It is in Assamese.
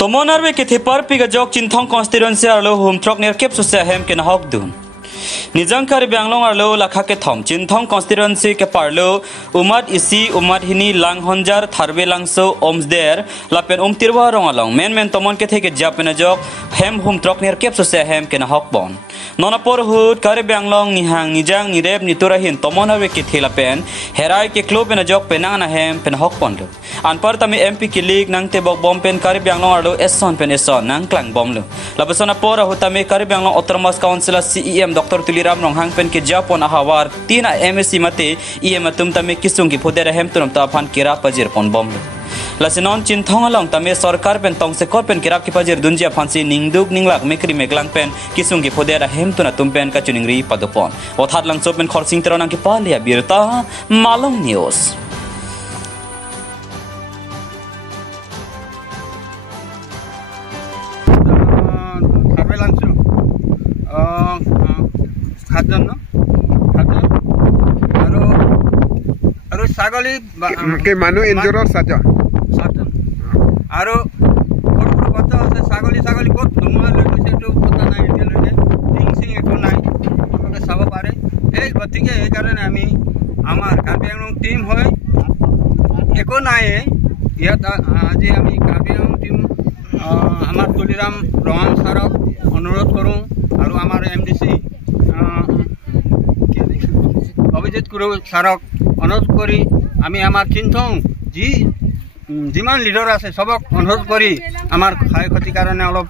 Tomonar we kitipar piga jok chinthong constituency arlo hum trok near kep susya hem ken hok dun. Nizang kari bianglong arlo lakha ke thom chinthong constituency ke parlo umat isi umat hini lang honjar tharbe langso omsder lapen tirwa rong along men tomon ke theke japena jok hem hum trok near kep susya hem ken hok bon. Nonapor hut kari bianglong nihang nijang nirep niturahin tomonar we kithilapen herai ke klo pena jok penang na hem pen hok bon lo. Anpar tami MP kilik nang tebok bom pen kari bianglong arlo eson pen eson nang klang bom lo. Labasana pora hutami kari bianglong autonomous council CEM Dr. Tuliram rong hang pen ke Japon ahawar tina MSC mate matum tami kisung ki phodera hem tunam ta phan kira pajir pon bom lo. Lasinon chinthong along tami sarkar pen tong se kor pen kirap ki pajir dunjia phansi ningduk ninglak mekri meglang pen kisung ki phodera hem tuna tumpen ka chuningri padopon. Othat lang so pen khorsing teronang ki palia birta Malong News. খাদ্যন আৰু ছাগলী কে মানুহ ইনজৰৰ সাতজন আৰু সৰু বাচ্চা আছে ছাগলী ক'ত ধুমুহা লৈ গৈছে এইটো কথা নাই এতিয়ালৈকে টিং একো নাই আপোনালোকে চাব পাৰে এই গতিকে এইকাৰণে আমি আমাৰ কাৰ্বি আংলং টিম হয় একো নাই ইয়াত আজি আমি কাৰ্বি আংলং টিম আমাৰ তুলিৰাম ৰঙাং ছাৰক অনুৰোধ কৰোঁ আৰু আমাৰ MDC অভিজিৎ কুৰু ছাৰক অনুৰোধ কৰি আমি আমাৰ যিমান লিডাৰ আছে সবক অনুৰোধ কৰি আমাৰ ক্ষয় ক্ষতিৰ কাৰণে অলপ